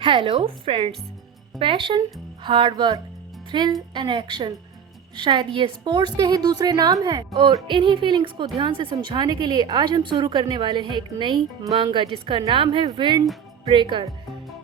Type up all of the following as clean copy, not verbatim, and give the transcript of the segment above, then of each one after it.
Hello friends. Passion, hard work, thrill and action, शायद ये sports के ही दूसरे नाम हैं। और इन्हीं फीलिंग्स को ध्यान से समझाने के लिए आज हम शुरू करने वाले हैं एक नई मांगा जिसका नाम है विंड ब्रेकर।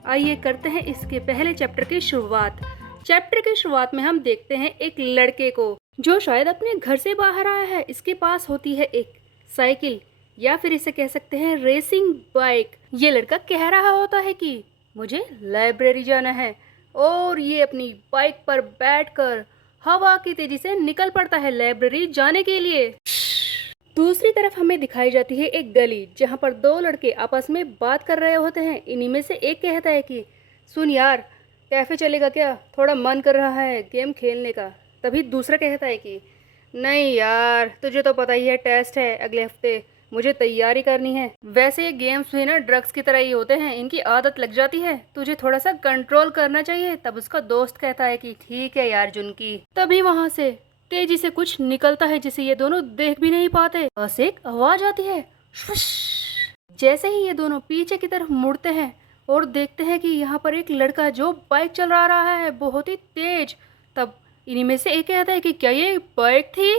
आइए करते हैं इसके पहले चैप्टर की शुरुआत। चैप्टर की शुरुआत में हम देखते हैं एक लड़के को जो शायद अपने घर से बाहर आया है। इसके पास होती है एक साइकिल या फिर इसे कह सकते हैं रेसिंग बाइक। ये लड़का कह रहा होता है कि मुझे लाइब्रेरी जाना है और ये अपनी बाइक पर बैठकर हवा की तेजी से निकल पड़ता है लाइब्रेरी जाने के लिए। दूसरी तरफ हमें दिखाई जाती है एक गली जहाँ पर दो लड़के आपस में बात कर रहे होते हैं। इन्हीं में से एक कहता है कि सुन यार, कैफे चलेगा क्या, थोड़ा मन कर रहा है गेम खेलने का। तभी दूसरा कहता है कि नहीं यार, तुझे तो पता ही है टेस्ट है अगले हफ्ते, मुझे तैयारी करनी है। वैसे ये गेम्स भी ना ड्रग्स की तरह ही होते हैं, इनकी आदत लग जाती है, तुझे थोड़ा सा कंट्रोल करना चाहिए। तब उसका दोस्त कहता है कि ठीक है यार जुनकी। तभी वहां से तेजी से कुछ निकलता है जिसे ये दोनों देख भी नहीं पाते। बस एक आवाज आती है, शुश। जैसे ही ये दोनों पीछे की तरफ मुड़ते हैं और देखते हैं कि यहाँ पर एक लड़का जो बाइक चला रहा है बहुत ही तेज। तब इन्हीं में से एक कहता है कि क्या ये बाइक थी,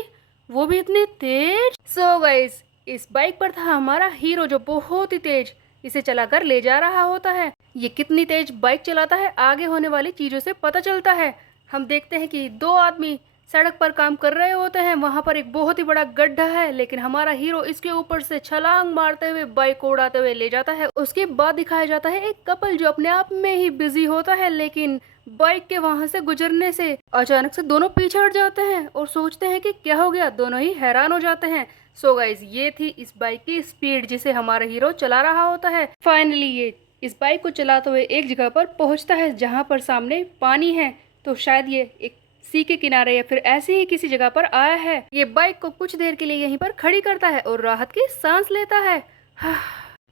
वो भी इतनी तेज। सो गाइस, इस बाइक पर था हमारा हीरो जो बहुत ही तेज इसे चलाकर ले जा रहा होता है। ये कितनी तेज बाइक चलाता है आगे होने वाली चीजों से पता चलता है। हम देखते हैं कि दो आदमी सड़क पर काम कर रहे होते हैं। वहां पर एक बहुत ही बड़ा गड्ढा है, लेकिन हमारा हीरो इसके ऊपर से छलांग मारते हुए बाइक को उड़ाते हुए ले जाता है। उसके बाद दिखाया जाता है एक कपल जो अपने आप में ही बिजी होता है, लेकिन बाइक के वहां से गुजरने से अचानक से दोनों पीछे हट जाते हैं और सोचते हैं कि क्या हो गया। दोनों ही हैरान हो जाते हैं। सो गाइज, ये थी इस बाइक की स्पीड जिसे हमारा हीरो चला रहा होता है। फाइनली ये इस बाइक को चलाते हुए एक जगह पर पहुंचता है जहां पर सामने पानी है। तो शायद ये एक सी के किनारे या फिर ऐसे ही किसी जगह पर आया है। ये बाइक को कुछ देर के लिए यहीं पर खड़ी करता है और राहत की सांस लेता है।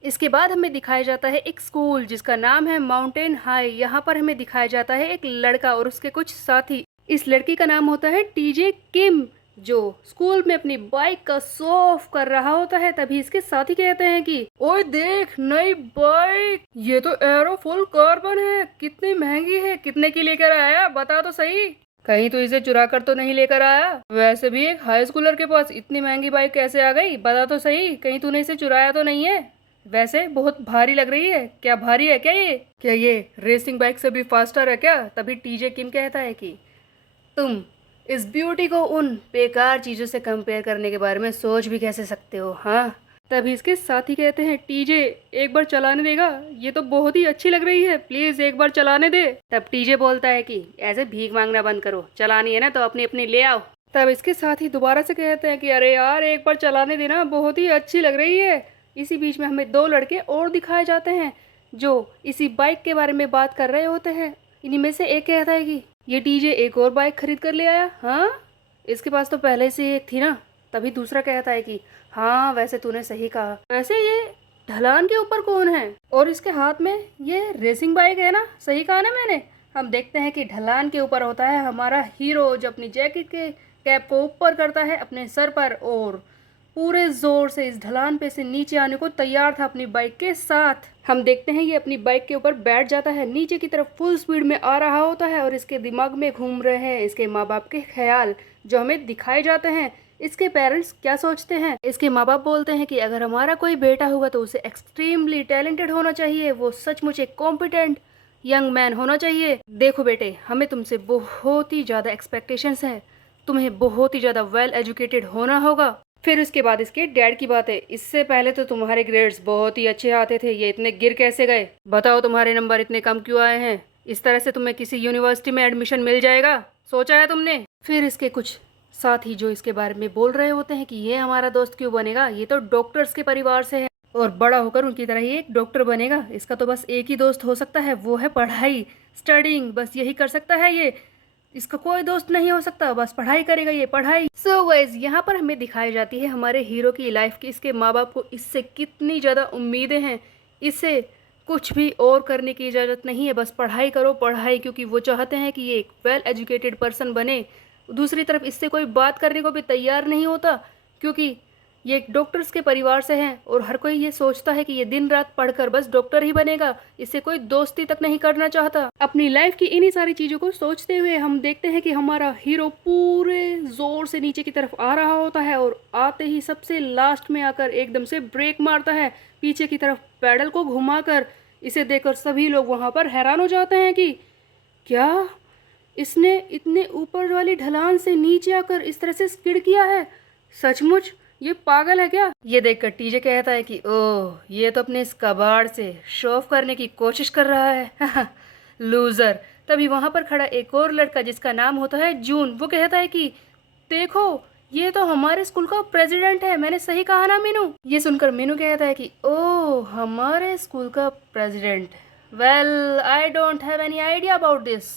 इसके बाद हमें दिखाया जाता है एक स्कूल जिसका नाम है माउंटेन हाई। यहाँ पर हमें दिखाया जाता है एक लड़का और उसके कुछ साथी। इस लड़की का नाम होता है टीजे किम जो स्कूल में अपनी बाइक का शो ऑफ कर रहा होता है। तभी इसके साथी कहते हैं कि ओए देख नई बाइक, ये तो एरोफुल कार्बन है, कितनी महंगी है, कितने की लेकर आया बता तो सही। कहीं तो इसे चुरा कर तो नहीं लेकर आया। वैसे भी एक हाई स्कूलर के पास इतनी महंगी बाइक कैसे आ गई, बता तो सही, कहीं तूने इसे चुराया तो नहीं है। वैसे बहुत भारी लग रही है, क्या भारी है क्या ये रेसिंग बाइक से भी फास्टर है क्या। तभी टीजे किम कहता है कि तुम इस ब्यूटी को उन बेकार चीज़ों से कंपेयर करने के बारे में सोच भी कैसे सकते हो, हाँ। तभी इसके साथी कहते हैं टीजे एक बार चलाने देगा, ये तो बहुत ही अच्छी लग रही है, प्लीज एक बार चलाने दे। तब टीजे बोलता है कि ऐसे भीख मांगना बंद करो, चलानी है ना तो अपनी अपनी ले आओ। तब इसके साथी दोबारा से कहते हैं कि अरे यार एक बार चलाने देना, बहुत ही अच्छी लग रही है। इसी बीच में हमें दो लड़के और दिखाए जाते हैं जो इसी बाइक के बारे में बात कर रहे होते हैं। इन्हीं में से एक कहता है कि ये टीजे एक और बाइक खरीद कर ले आया, हाँ, इसके पास तो पहले से एक थी ना। तभी दूसरा कहता है कि हाँ वैसे तूने सही कहा, वैसे ये ढलान के ऊपर कौन है और इसके हाथ में ये रेसिंग बाइक है ना, सही कहा ना मैंने। हम देखते हैं कि ढलान के ऊपर होता है हमारा हीरो जो अपनी जैकेट के कैप को ऊपर करता है अपने सर पर और पूरे जोर से इस ढलान पे से नीचे आने को तैयार था अपनी बाइक के साथ। हम देखते हैं ये अपनी बाइक के ऊपर बैठ जाता है, नीचे की तरफ फुल स्पीड में आ रहा होता है और इसके दिमाग में घूम रहे हैं इसके माँ बाप के ख्याल जो हमें दिखाए जाते हैं। इसके पेरेंट्स क्या सोचते हैं, इसके माँ बाप बोलते हैं कि अगर हमारा कोई बेटा होगा तो उसे एक्सट्रीमली टैलेंटेड होना चाहिए, वो सचमुच एक कॉम्पिटेंट यंग मैन होना चाहिए। देखो बेटे, हमें तुमसे बहुत ही ज़्यादा एक्सपेक्टेशंस हैं, तुम्हें बहुत ही ज़्यादा वेल एजुकेटेड होना होगा। फिर उसके बाद इसके डैड की बात है, इससे पहले तो तुम्हारे ग्रेड्स बहुत ही अच्छे आते थे, ये इतने गिर कैसे गए, बताओ तुम्हारे नंबर इतने कम क्यों आए हैं, इस तरह से तुम्हें किसी यूनिवर्सिटी में एडमिशन मिल जाएगा, सोचा है तुमने। फिर इसके कुछ साथी जो इसके बारे में बोल रहे होते हैं कि ये हमारा दोस्त क्यों बनेगा, ये तो डॉक्टर्स के परिवार से है और बड़ा होकर उनकी तरह ही एक डॉक्टर बनेगा, इसका तो बस एक ही दोस्त हो सकता है, वो है पढ़ाई, स्टडिंग, बस यही कर सकता है ये, इसका कोई दोस्त नहीं हो सकता, बस पढ़ाई करेगा ये, पढ़ाई। सो गाइस, यहाँ पर हमें दिखाई जाती है हमारे हीरो की लाइफ की, इसके माँ बाप को इससे कितनी ज़्यादा उम्मीदें हैं, इसे कुछ भी और करने की इजाज़त नहीं है, बस पढ़ाई करो पढ़ाई, क्योंकि वो चाहते हैं कि ये एक वेल एजुकेटेड पर्सन बने। दूसरी तरफ इससे कोई बात करने को भी तैयार नहीं होता, क्योंकि ये एक डॉक्टर्स के परिवार से हैं और हर कोई ये सोचता है कि ये दिन रात पढ़कर बस डॉक्टर ही बनेगा, इससे कोई दोस्ती तक नहीं करना चाहता। अपनी लाइफ की इन्हीं सारी चीजों को सोचते हुए हम देखते हैं कि हमारा हीरो पूरे जोर से नीचे की तरफ आ रहा होता है और आते ही सबसे लास्ट में आकर एकदम से ब्रेक मारता है पीछे की तरफ पैडल को घुमाकर। इसे देखकर सभी लोग वहां पर हैरान हो जाते हैं कि क्या इसने इतने ऊपर वाली ढलान से नीचे आकर इस तरह से स्किड किया है, सचमुच ये पागल है क्या। ये देखकर टीजे कहता है कि ओह ये तो अपने इस कबाड़ से शो ऑफ करने की कोशिश कर रहा है लूजर। तभी वहां पर खड़ा एक और लड़का जिसका नाम होता है जून, वो कहता है कि देखो ये तो हमारे स्कूल का प्रेसिडेंट है, मैंने सही कहा ना मीनू। ये सुनकर मीनू कहता है कि ओह हमारे स्कूल का president, well I don't have any idea about this.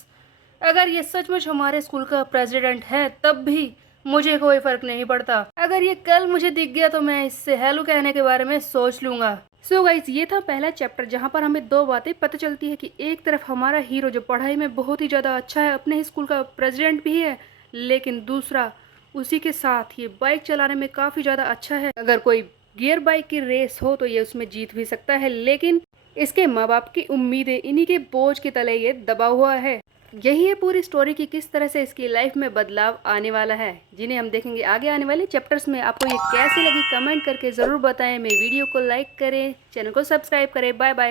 अगर ये सचमुच हमारे स्कूल का प्रेसिडेंट है तब भी मुझे कोई फर्क नहीं पड़ता, अगर ये कल मुझे दिख गया तो मैं इससे हेलो कहने के बारे में सोच लूंगा। सो गाइस ये था पहला चैप्टर जहाँ पर हमें दो बातें पता चलती है कि एक तरफ हमारा हीरो जो पढ़ाई में बहुत ही ज़्यादा अच्छा है, अपने ही स्कूल का प्रेसिडेंट भी है, लेकिन दूसरा उसी के साथ ये बाइक चलाने में काफ़ी ज़्यादा अच्छा है। अगर कोई गियर बाइक की रेस हो तो ये उसमें जीत भी सकता है, लेकिन इसके माँ बाप की उम्मीदें इन्हीं के बोझ के तले ये दबा हुआ है। यही है पूरी स्टोरी की किस तरह से इसकी लाइफ में बदलाव आने वाला है, जिन्हें हम देखेंगे आगे आने वाले चैप्टर्स में। आपको ये कैसी लगी कमेंट करके ज़रूर बताएं। मेरी वीडियो को लाइक करें, चैनल को सब्सक्राइब करें। Bye bye.